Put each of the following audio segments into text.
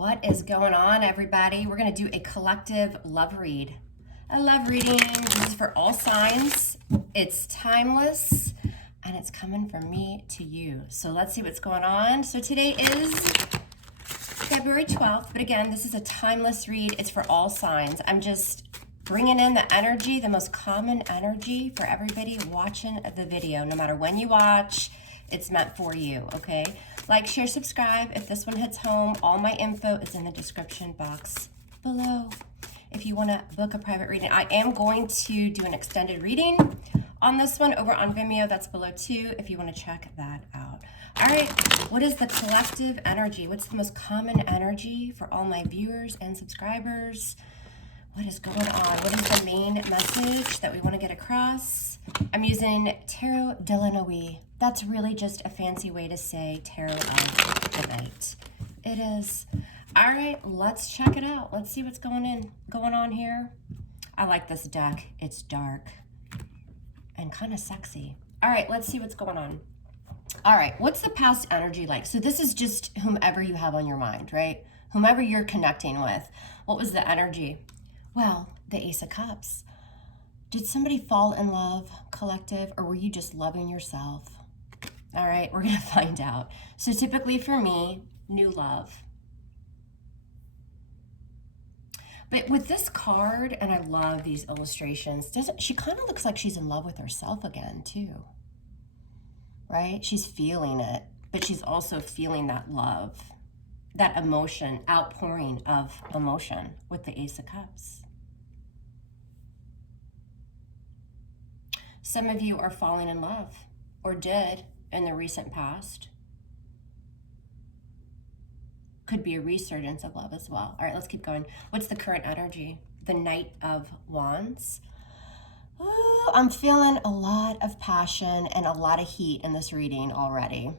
What is going on, everybody? We're going to do a collective love read. A love reading. This is for all signs. It's timeless, and it's coming from me to you. So let's see what's going on. So today is February 12th, but again, this is a timeless read. It's for all signs. I'm just bringing in the energy, the most common energy for everybody watching the video. No matter when you watch, it's meant for you, okay? Like, share, subscribe. If this one hits home, all my info is in the description box below. If you want to book a private reading, I am going to do an extended reading on this one over on Vimeo. That's below too, if you want to check that out. All right, what is the collective energy? What's the most common energy for all my viewers and subscribers? What is going on? What is the main message that we want to get across? I'm using Tarot de la Nuit. That's really just a fancy way to say Tarot of the Night. It is. All right, let's check it out. Let's see what's going on here. I like this deck. It's dark and kind of sexy. All right, let's see what's going on. All right, what's the past energy like? So this is just whomever you have on your mind, right? Whomever you're connecting with. What was the energy? Well, the Ace of Cups. Did somebody fall in love, collective, or were you just loving yourself? All right, we're going to find out. So typically for me, new love. But with this card, and I love these illustrations, she kind of looks like she's in love with herself again too, right? She's feeling it, but she's also feeling that love, that emotion, outpouring of emotion with the Ace of Cups. Some of you are falling in love, or did in the recent past. Could be a resurgence of love as well. All right, let's keep going. What's the current energy? The Knight of Wands. Ooh, I'm feeling a lot of passion and a lot of heat in this reading already.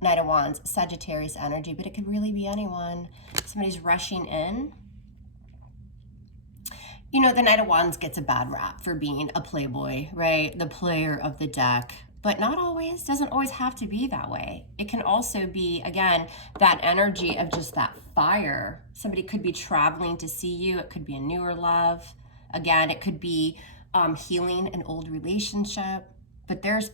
Knight of Wands, Sagittarius energy, but it could really be anyone. Somebody's rushing in. You know, the Knight of Wands gets a bad rap for being a playboy, right? The player of the deck. But not always, doesn't always have to be that way. It can also be, again, that energy of just that fire. Somebody could be traveling to see you. It could be a newer love. Again, it could be healing an old relationship. But there's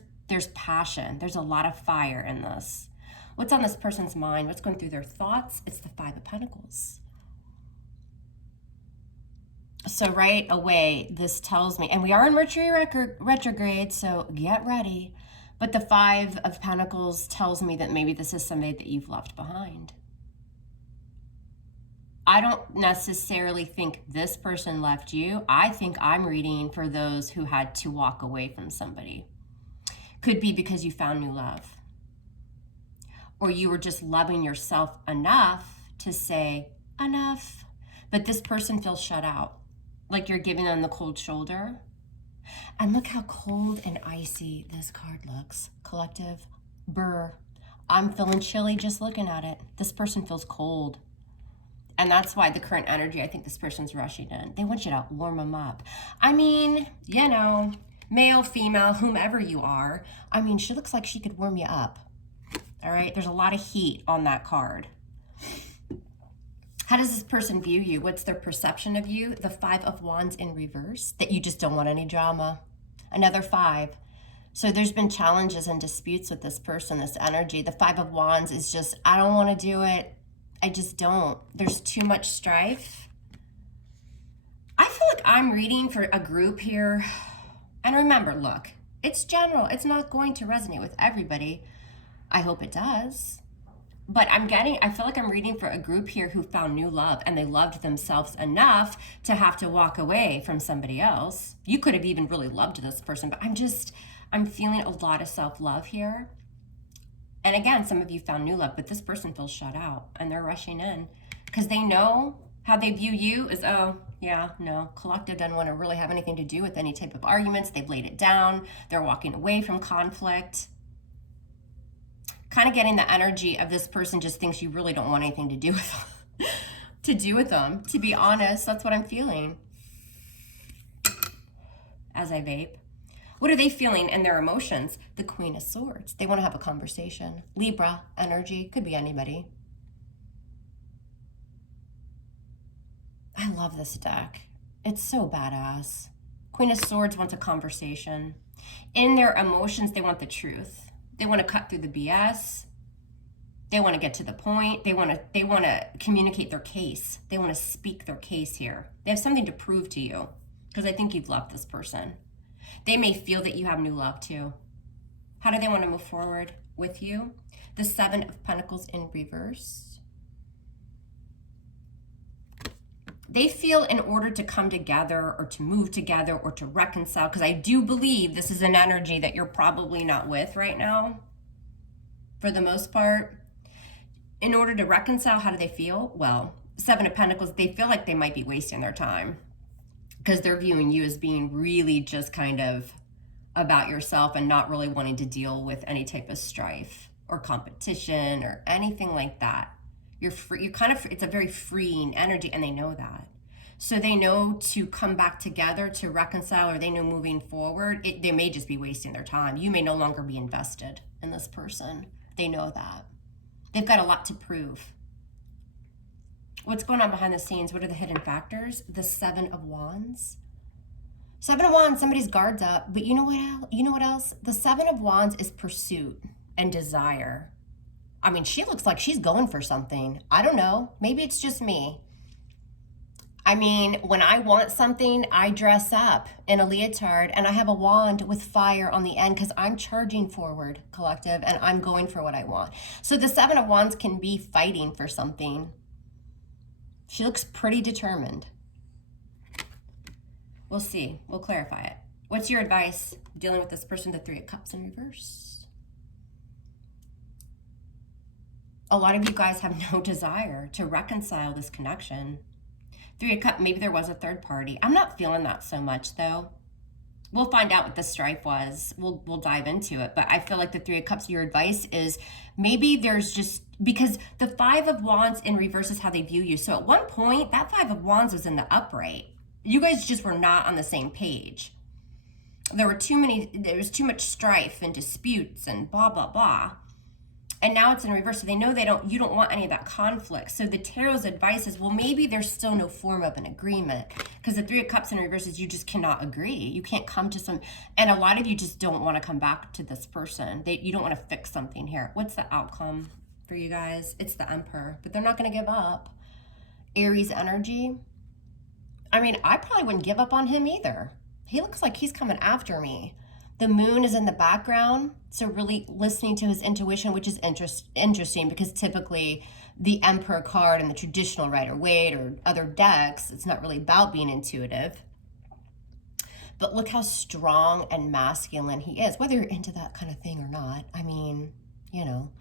passion. There's a lot of fire in this. What's on this person's mind? What's going through their thoughts? It's the Five of Pentacles. So right away, this tells me, and we are in Mercury retrograde, so get ready. But the Five of Pentacles tells me that maybe this is somebody that you've left behind. I don't necessarily think this person left you. I think I'm reading for those who had to walk away from somebody. Could be because you found new love. Or you were just loving yourself enough to say, enough. But this person feels shut out. Like you're giving them the cold shoulder. And look how cold and icy this card looks. Collective. Brr. I'm feeling chilly just looking at it. This person feels cold. And that's why the current energy, I think this person's rushing in. They want you to warm them up. I mean, you know, male, female, whomever you are. I mean, she looks like she could warm you up. All right? There's a lot of heat on that card. How does this person view you? What's their perception of you? The Five of Wands in reverse, that you just don't want any drama. Another five. So there's been challenges and disputes with this person, this energy. The Five of Wands is just, I don't want to do it. I just don't. There's too much strife. I feel like I'm reading for a group here. And remember, look, it's general. It's not going to resonate with everybody. I hope it does. But I feel like I'm reading for a group here who found new love and they loved themselves enough to have to walk away from somebody else. You could have even really loved this person, but I'm feeling a lot of self-love here. And again, some of you found new love, but this person feels shut out and they're rushing in because they know how they view you is, oh, yeah, no, collective doesn't want to really have anything to do with any type of arguments. They've laid it down. They're walking away from conflict. Kind of getting the energy of this person just thinks you really don't want anything to do with them. To be honest, that's what I'm feeling as I vape. What are they feeling in their emotions? The Queen of Swords. They want to have a conversation. Libra energy. Could be anybody. I love this deck. It's so badass. Queen of Swords wants a conversation. In their emotions, they want the truth. They want to cut through the BS. They want to get to the point. They want to communicate their case. They want to speak their case here. They have something to prove to you, because I think you've loved this person. They may feel that you have new love too. How do they want to move forward with you? The Seven of Pentacles in reverse. They feel in order to come together or to move together or to reconcile, because I do believe this is an energy that you're probably not with right now, for the most part. In order to reconcile, how do they feel? Well, Seven of Pentacles, they feel like they might be wasting their time, because they're viewing you as being really just kind of about yourself and not really wanting to deal with any type of strife or competition or anything like that. You're free, you're kind of, it's a very freeing energy, and they know that. So they know to come back together, to reconcile, or they know moving forward, they may just be wasting their time. You may no longer be invested in this person. They know that. They've got a lot to prove. What's going on behind the scenes? What are the hidden factors? The Seven of Wands. Seven of Wands, somebody's guard's up. But you know what else? You know what else? The Seven of Wands is pursuit and desire. I mean, she looks like she's going for something. I don't know. Maybe it's just me. I mean, when I want something, I dress up in a leotard and I have a wand with fire on the end, because I'm charging forward, collective, and I'm going for what I want. So the Seven of Wands can be fighting for something. She looks pretty determined. We'll see. We'll clarify it. What's your advice dealing with this person? The Three of Cups in reverse. A lot of you guys have no desire to reconcile this connection. Three of Cups, maybe there was a third party. I'm not feeling that so much, though. We'll find out what the strife was. We'll dive into it. But I feel like the Three of Cups, your advice is maybe there's just, because the Five of Wands in reverse is how they view you. So at one point, that Five of Wands was in the upright. You guys just were not on the same page. There was too much strife and disputes and blah, blah, blah. And now it's in reverse. So they know you don't want any of that conflict. So the Tarot's advice is, well, maybe there's still no form of an agreement, because the Three of Cups in reverse is you just cannot agree. You can't come to some, and a lot of you just don't want to come back to this person. You don't want to fix something here. What's the outcome for you guys? It's the Emperor, but they're not going to give up. Aries energy. I mean, I probably wouldn't give up on him either. He looks like he's coming after me. The Moon is in the background, so really listening to his intuition, which is interesting, because typically the Emperor card in the traditional Rider-Waite or other decks, it's not really about being intuitive. But look how strong and masculine he is, whether you're into that kind of thing or not. I mean, you know.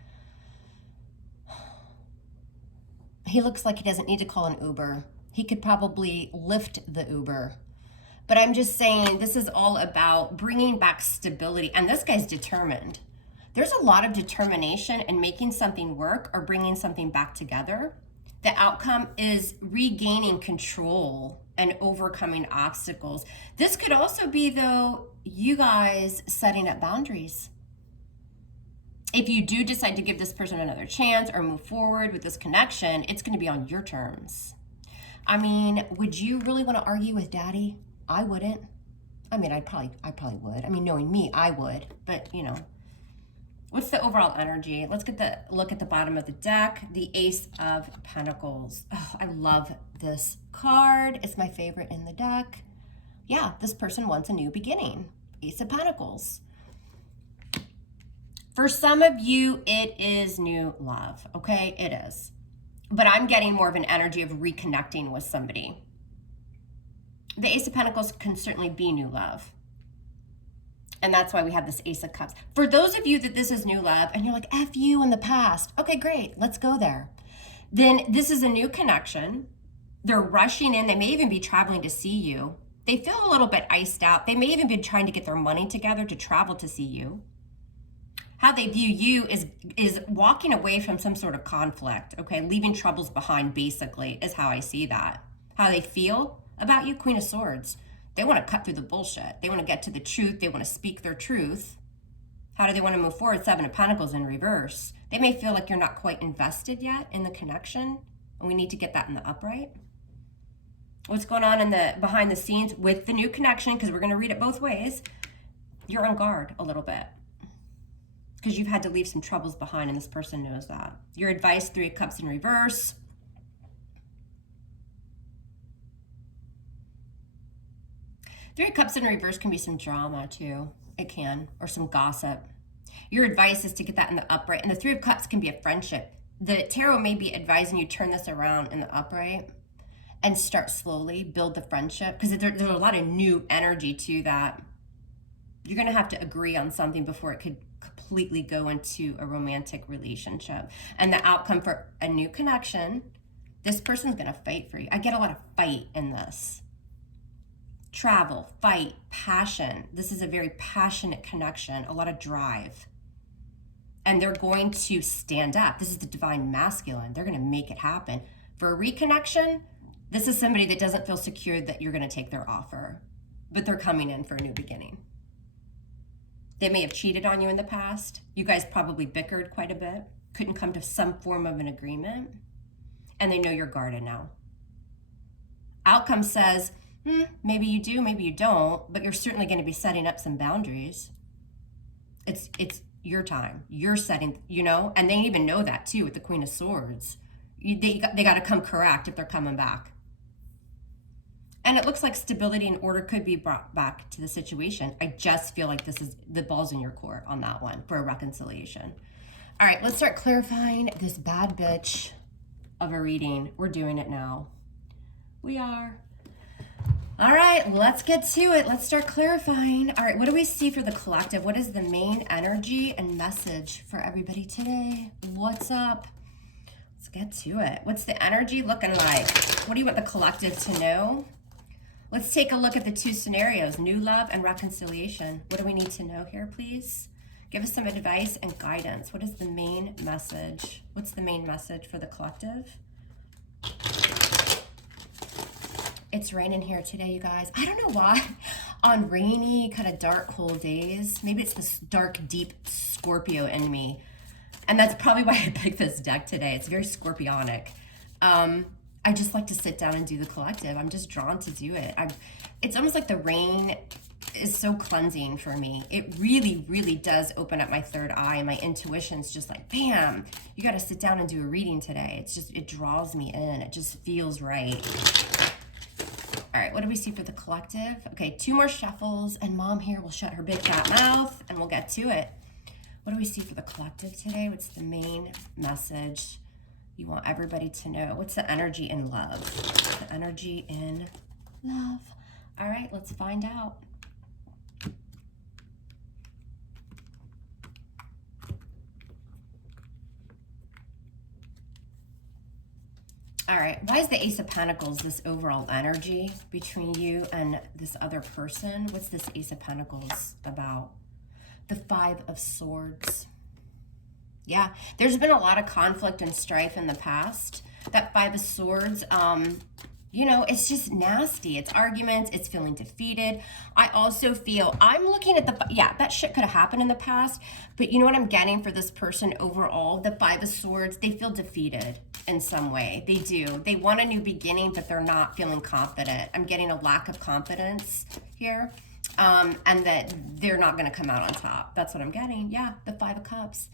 He looks like he doesn't need to call an Uber. He could probably lift the Uber. But I'm just saying, this is all about bringing back stability. And this guy's determined. There's a lot of determination in making something work or bringing something back together. The outcome is regaining control and overcoming obstacles. This could also be, though, you guys setting up boundaries. If you do decide to give this person another chance or move forward with this connection, it's going to be on your terms. I mean, would you really want to argue with Daddy? I wouldn't. I mean, I probably would. I mean, knowing me, I would. But, you know, what's the overall energy? Let's look at the bottom of the deck. The Ace of Pentacles. Oh, I love this card. It's my favorite in the deck. Yeah, this person wants a new beginning. Ace of Pentacles. For some of you, it is new love. Okay, it is. But I'm getting more of an energy of reconnecting with somebody. The Ace of Pentacles can certainly be new love. And that's why we have this Ace of Cups. For those of you that this is new love and you're like, F you in the past. Okay, great. Let's go there. Then this is a new connection. They're rushing in. They may even be traveling to see you. They feel a little bit iced out. They may even be trying to get their money together to travel to see you. How they view you is walking away from some sort of conflict, okay? Leaving troubles behind, basically, is how I see that. How they feel about you, Queen of Swords. They want to cut through the bullshit. They want to get to the truth. They want to speak their truth. How do they want to move forward? Seven of Pentacles in reverse. They may feel like you're not quite invested yet in the connection, and we need to get that in the upright. What's going on in the behind the scenes with the new connection, because we're going to read it both ways. You're on guard a little bit because you've had to leave some troubles behind, and this person knows that. Your advice, 3 of Cups in reverse. Three of Cups in reverse can be some drama too. It can, or some gossip. Your advice is to get that in the upright. And the 3 of Cups can be a friendship. The tarot may be advising you turn this around in the upright and start slowly, build the friendship. Because there's a lot of new energy to that. You're going to have to agree on something before it could completely go into a romantic relationship. And the outcome for a new connection, this person's going to fight for you. I get a lot of fight in this. Travel, fight, passion. This is a very passionate connection, a lot of drive. And they're going to stand up. This is the divine masculine. They're going to make it happen. For a reconnection, this is somebody that doesn't feel secure that you're going to take their offer, but they're coming in for a new beginning. They may have cheated on you in the past. You guys probably bickered quite a bit, couldn't come to some form of an agreement, and they know you're guarded now. Outcome says, maybe you do, maybe you don't, but you're certainly going to be setting up some boundaries. It's your time. You're setting, and they even know that too with the Queen of Swords. They got to come correct if they're coming back. And it looks like stability and order could be brought back to the situation. I just feel like this is the ball's in your court on that one for a reconciliation. All right, let's start clarifying this bad bitch of a reading. We're doing it now. We are. All right, let's get to it. Let's start clarifying. All right, what do we see for the collective? What is the main energy and message for everybody today? What's up? Let's get to it. What's the energy looking like? What do you want the collective to know? Let's take a look at the 2 scenarios, new love and reconciliation. What do we need to know here, please? Give us some advice and guidance. What is the main message? What's the main message for the collective? It's raining here today, you guys. I don't know why. On rainy, kind of dark, cold days, maybe it's this dark, deep Scorpio in me. And that's probably why I picked this deck today. It's very scorpionic. I just like to sit down and do the collective. I'm just drawn to do it. It's almost like the rain is so cleansing for me. It really, really does open up my third eye, and my intuition's just like, bam, you got to sit down and do a reading today. It draws me in. It just feels right. All right, what do we see for the collective? Okay, 2 more shuffles, and Mom here will shut her big fat mouth, and we'll get to it. What do we see for the collective today? What's the main message you want everybody to know? What's the energy in love? The energy in love. All right, let's find out. All right, why is the Ace of Pentacles this overall energy between you and this other person? What's this Ace of Pentacles about? The 5 of Swords. Yeah, there's been a lot of conflict and strife in the past. That 5 of Swords, it's just nasty. It's arguments. It's feeling defeated. I also feel, I'm looking at that shit could have happened in the past. But you know what I'm getting for this person overall? The 5 of Swords, they feel defeated in some way. They do. They want a new beginning, but they're not feeling confident. I'm getting a lack of confidence here. And that they're not going to come out on top. That's what I'm getting. Yeah, the 5 of Cups.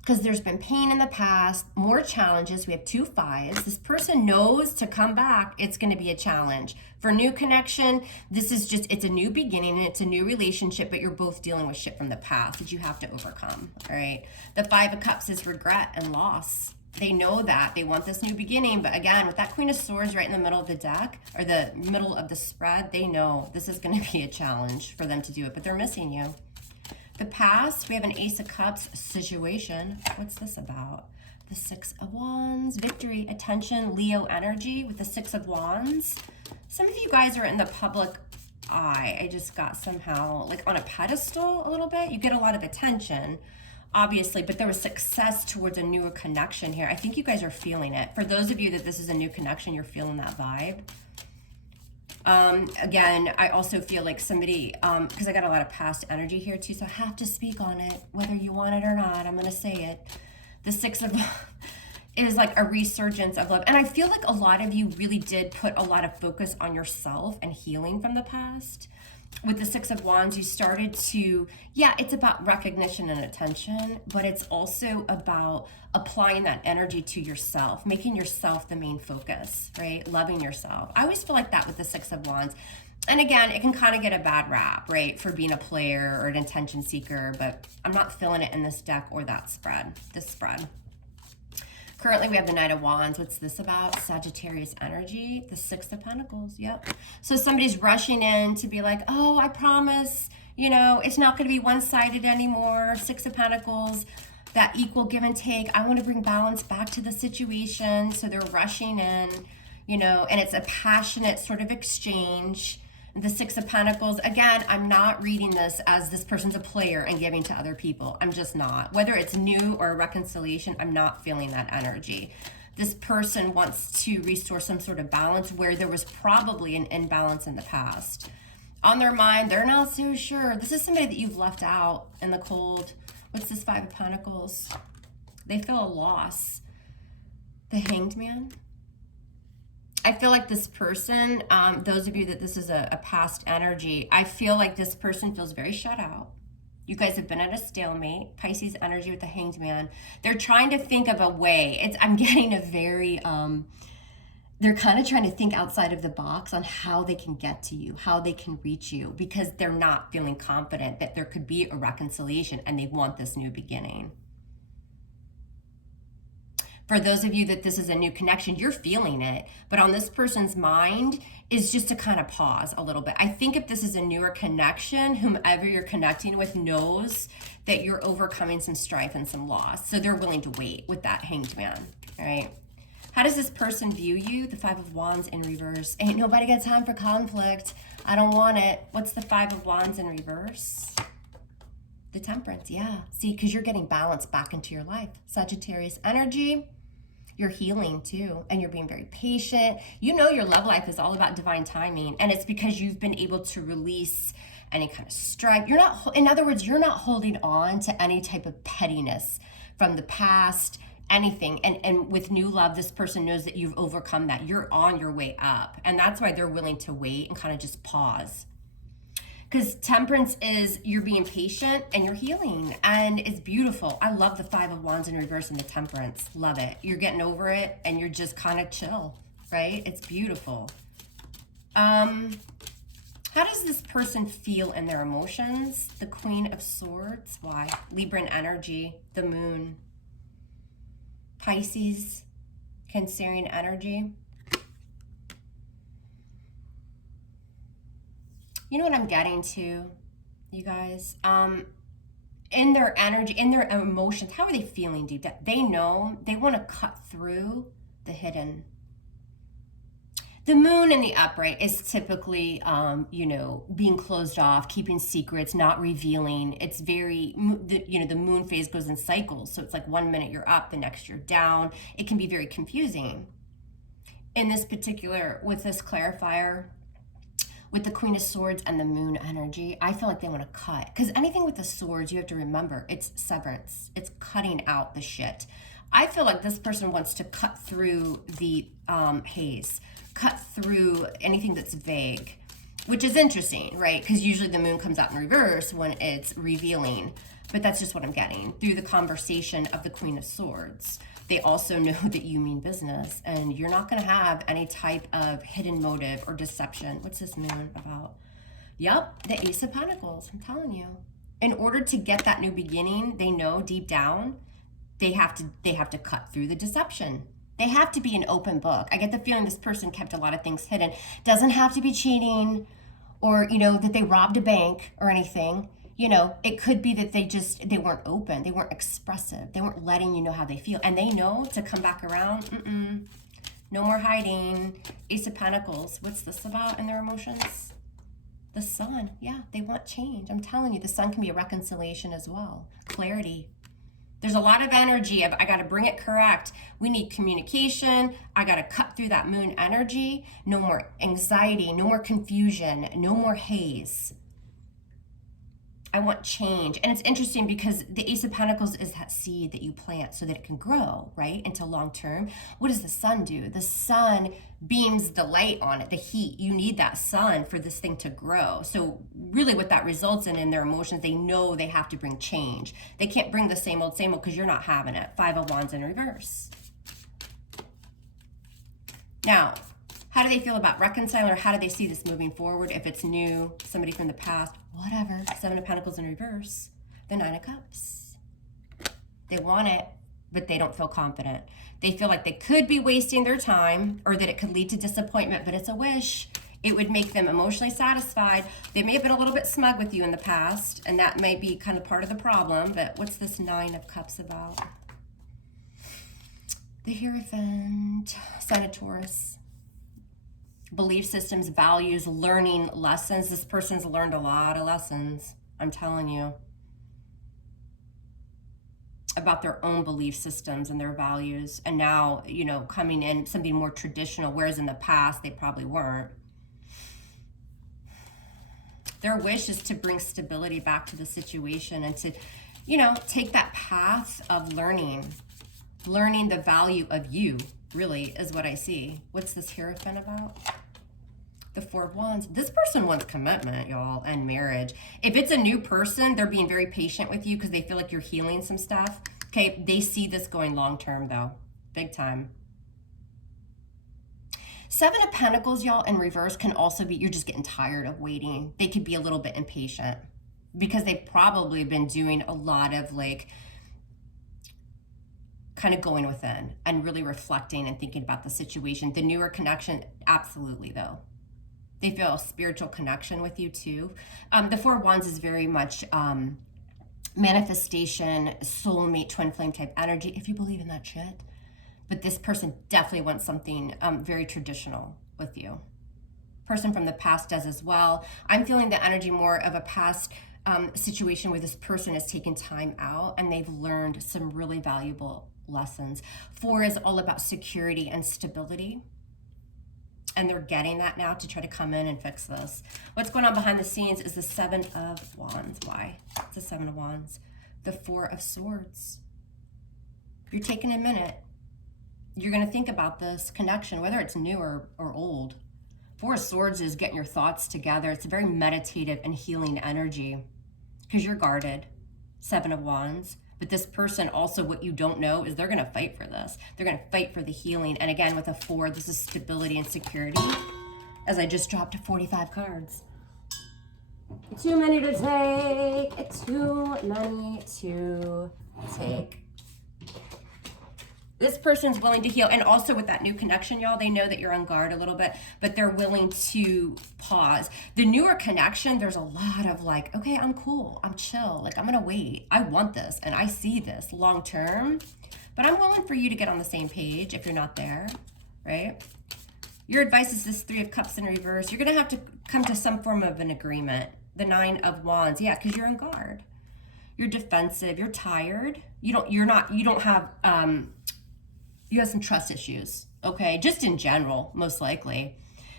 Because there's been pain in the past, more challenges. We have 2 5s. This person knows to come back, it's going to be a challenge. For new connection, this is just, it's a new beginning, and it's a new relationship, but you're both dealing with shit from the past that you have to overcome, all right? The 5 of Cups is regret and loss. They know that. They want this new beginning, but again, with that Queen of Swords right in the middle of the deck, or the middle of the spread, they know this is going to be a challenge for them to do it, but they're missing you. The past, we have an Ace of Cups situation. What's this about? The 6 of Wands, victory, attention, Leo energy with the 6 of Wands. Some of you guys are in the public eye. I just got somehow like on a pedestal a little bit. You get a lot of attention, obviously, but there was success towards a newer connection here. I think you guys are feeling it. For those of you that this is a new connection, you're feeling that vibe. Again, I also feel like somebody, because I got a lot of past energy here too, so I have to speak on it, whether you want it or not. I'm going to say it. The 6 of, is like a resurgence of love. And I feel like a lot of you really did put a lot of focus on yourself and healing from the past. With the Six of Wands, you started to, yeah, it's about recognition and attention, but it's also about applying that energy to yourself, making yourself the main focus, right? Loving yourself. I always feel like that with the Six of Wands. And again, it can kind of get a bad rap, right, for being a player or an attention seeker, but I'm not feeling it in this deck or that spread, this spread. Currently, we have the Knight of Wands. What's this about? Sagittarius energy, the Six of Pentacles. Yep. So somebody's rushing in to be like, oh, I promise, you know, it's not going to be one-sided anymore. Six of Pentacles, that equal give and take. I want to bring balance back to the situation. So they're rushing in, you know, and it's a passionate sort of exchange. The Six of Pentacles, again, I'm not reading this as this person's a player and giving to other people. I'm just not. Whether it's new or a reconciliation, I'm not feeling that energy. This person wants to restore some sort of balance where there was probably an imbalance in the past. On their mind, they're not so sure. This is somebody that you've left out in the cold. What's this Five of Pentacles? They feel a loss. The Hanged Man. I feel like this person, those of you that this is a past energy, I feel like this person feels very shut out. You guys have been at a stalemate. Pisces energy with the Hanged Man. They're trying to think of a way. I'm getting a very, they're kind of trying to think outside of the box on how they can get to you, how they can reach you, because they're not feeling confident that there could be a reconciliation and they want this new beginning. For those of you that this is a new connection, you're feeling it, but on this person's mind is just to kind of pause a little bit. I think if this is a newer connection, whomever you're connecting with knows that you're overcoming some strife and some loss. So they're willing to wait with that Hanged Man, all right? How does this person view you? The Five of Wands in reverse. Ain't nobody got time for conflict. I don't want it. What's the Five of Wands in reverse? The Temperance, yeah. See, because you're getting balance back into your life. Sagittarius energy. You're healing too, and you're being very patient. You know your love life is all about divine timing, and it's because you've been able to release any kind of strife. You're not, in other words, you're not holding on to any type of pettiness from the past, anything. And with new love, this person knows that you've overcome that. You're on your way up, and that's why they're willing to wait and kind of just pause. Because Temperance is you're being patient and you're healing, and it's beautiful. I love the Five of Wands in reverse and the Temperance. Love it. You're getting over it and you're just kind of chill, right? It's beautiful. How does this person feel in their emotions? The Queen of Swords. Why? Libran energy, the Moon. Pisces, Cancerian energy. You know what I'm getting to, you guys? In their energy, in their emotions, how are they feeling deep down? They know they want to cut through the hidden. The Moon in the upright is typically, you know, being closed off, keeping secrets, not revealing. It's very, you know, the Moon phase goes in cycles. So it's like 1 minute you're up, the next you're down. It can be very confusing. In this particular, with this clarifier, with the Queen of Swords and the Moon energy, I feel like they want to cut. Because anything with the swords, you have to remember, it's severance. It's cutting out the shit. I feel like this person wants to cut through the haze, cut through anything that's vague, which is interesting, right? Because usually the Moon comes out in reverse when it's revealing. But that's just what I'm getting through the conversation of the Queen of Swords. They also know that you mean business, and you're not going to have any type of hidden motive or deception. What's this Moon about? Yep, the Ace of Pentacles. I'm telling you. In order to get that new beginning, they know deep down they have to cut through the deception. They have to be an open book. I get the feeling this person kept a lot of things hidden. Doesn't have to be cheating, or you know that they robbed a bank or anything. You know, it could be that they weren't open. They weren't expressive. They weren't letting you know how they feel. And they know to come back around, no more hiding. Ace of Pentacles. What's this about in their emotions? The Sun. Yeah, they want change. I'm telling you, the Sun can be a reconciliation as well. Clarity. There's a lot of energy of, I got to bring it correct. We need communication. I got to cut through that Moon energy. No more anxiety, no more confusion, no more haze. I want change. And it's interesting because the Ace of Pentacles is that seed that you plant so that it can grow, right, into long term. What does the sun do? The sun beams the light on it, the heat. You need that sun for this thing to grow. So really what that results in their emotions, they know they have to bring change. They can't bring the same old because you're not having it. Five of Wands in reverse. Now, how do they feel about reconciling, or how do they see this moving forward? If it's new, somebody from the past, whatever. Seven of Pentacles in reverse. The Nine of Cups. They want it, but they don't feel confident. They feel like they could be wasting their time, or that it could lead to disappointment, but it's a wish. It would make them emotionally satisfied. They may have been a little bit smug with you in the past, and that may be kind of part of the problem, but what's this Nine of Cups about? The Hierophant, Sign of Taurus. Belief systems, values, learning lessons. This person's learned a lot of lessons, I'm telling you, about their own belief systems and their values. And now, you know, coming in something more traditional, whereas in the past they probably weren't. Their wish is to bring stability back to the situation and to, you know, take that path of learning the value of you, really, is what I see. What's this Hierophant about? The Four of Wands. This person wants commitment, y'all, and marriage. If it's a new person, they're being very patient with you because they feel like you're healing some stuff. Okay, they see this going long term, though. Big time. Seven of Pentacles, y'all, in reverse can also be, you're just getting tired of waiting. They could be a little bit impatient because they've probably been doing a lot of like, kind of going within and really reflecting and thinking about the situation. The newer connection, absolutely, though. They feel a spiritual connection with you, too. The Four of Wands is very much manifestation, soulmate, twin flame type energy, if you believe in that shit. But this person definitely wants something very traditional with you. Person from the past does as well. I'm feeling the energy more of a past situation where this person has taken time out and they've learned some really valuable lessons. Four is all about security and stability. And they're getting that now to try to come in and fix this. What's going on behind the scenes is the Seven of Wands. Why? It's the Seven of Wands. The Four of Swords. You're taking a minute. You're going to think about this connection, whether it's new or old. Four of Swords is getting your thoughts together. It's a very meditative and healing energy because you're guarded. Seven of Wands. But this person also, what you don't know is they're going to fight for this. They're going to fight for the healing. And again, with a four, this is stability and security. As I just dropped 45 cards. Too many to take. Too many to take. This person's willing to heal. And also with that new connection, y'all, they know that you're on guard a little bit, but they're willing to pause. The newer connection, there's a lot of like, okay, I'm cool. I'm chill. Like, I'm going to wait. I want this. And I see this long term, but I'm willing for you to get on the same page if you're not there, right? Your advice is this Three of Cups in reverse. You're going to have to come to some form of an agreement. The Nine of Wands. Yeah, because you're on guard. You're defensive. You're tired. You have some trust issues, okay? Just in general, most likely.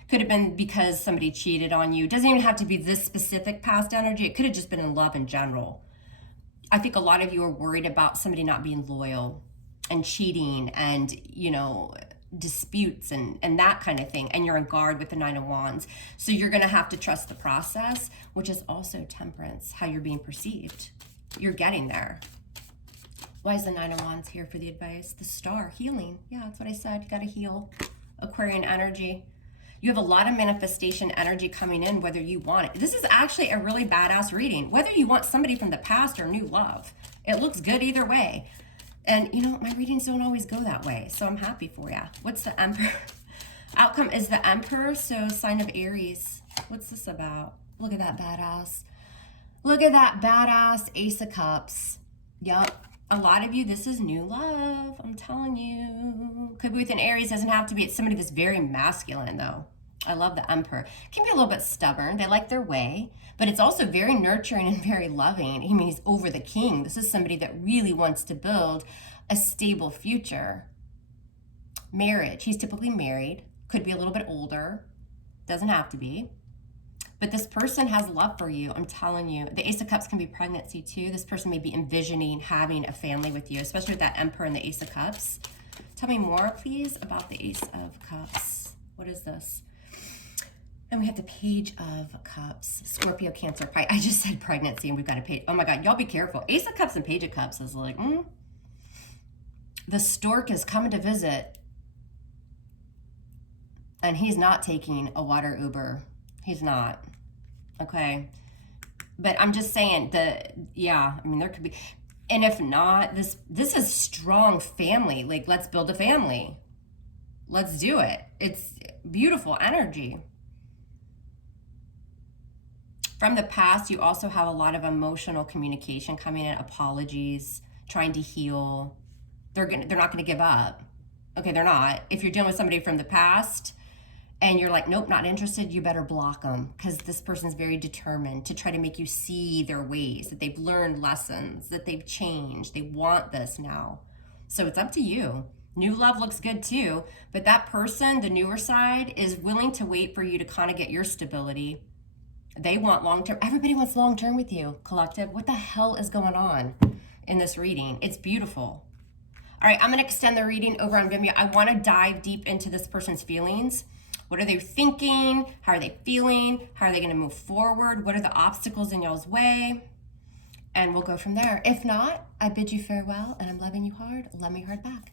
Could have been because somebody cheated on you. Doesn't even have to be this specific past energy. It could have just been in love in general. I think a lot of you are worried about somebody not being loyal and cheating and, you know, disputes and that kind of thing. And you're on guard with the Nine of Wands. So you're going to have to trust the process, which is also Temperance, how you're being perceived. You're getting there. Why is the Nine of Wands here for the advice? The Star, healing. Yeah, that's what I said. You got to heal. Aquarian energy. You have a lot of manifestation energy coming in, whether you want it. This is actually a really badass reading. Whether you want somebody from the past or new love, it looks good either way. And, you know, my readings don't always go that way, so I'm happy for you. What's the Emperor? Outcome is the Emperor, so sign of Aries. What's this about? Look at that badass. Look at that badass Ace of Cups. Yup. A lot of you, this is new love. I'm telling you. Could be with an Aries. Doesn't have to be. It's somebody that's very masculine, though. I love the Emperor. Can be a little bit stubborn. They like their way. But it's also very nurturing and very loving. I mean, he's over the king. This is somebody that really wants to build a stable future. Marriage. He's typically married. Could be a little bit older. Doesn't have to be. But this person has love for you. I'm telling you. The Ace of Cups can be pregnancy too. This person may be envisioning having a family with you, especially with that Emperor and the Ace of Cups. Tell me more, please, about the Ace of Cups. What is this? And we have the Page of Cups. Scorpio, Cancer, I just said pregnancy and we've got a page. Oh my God, y'all be careful. Ace of Cups and Page of Cups is like, The stork is coming to visit. And he's not taking a water Uber. He's not. Okay. But I'm just saying there could be, and if not, this is strong family. Like, let's build a family. Let's do it. It's beautiful energy. From the past, you also have a lot of emotional communication coming in, apologies, trying to heal. They're not gonna give up. Okay, they're not. If you're dealing with somebody from the past and you're like, nope, not interested, you better block them, because this person's very determined to try to make you see their ways, that they've learned lessons, that they've changed. They want this now. So it's up to you. New love looks good too, but that person, the newer side, is willing to wait for you to kind of get your stability. They want long-term. Everybody wants long-term with you, collective. What the hell is going on in this reading? It's beautiful. All right, I'm going to extend the reading over on Vimeo. I want to dive deep into this person's feelings. What are they thinking? How are they feeling? How are they going to move forward? What are the obstacles in y'all's way? And we'll go from there. If not, I bid you farewell, and I'm loving you hard. Love me hard back.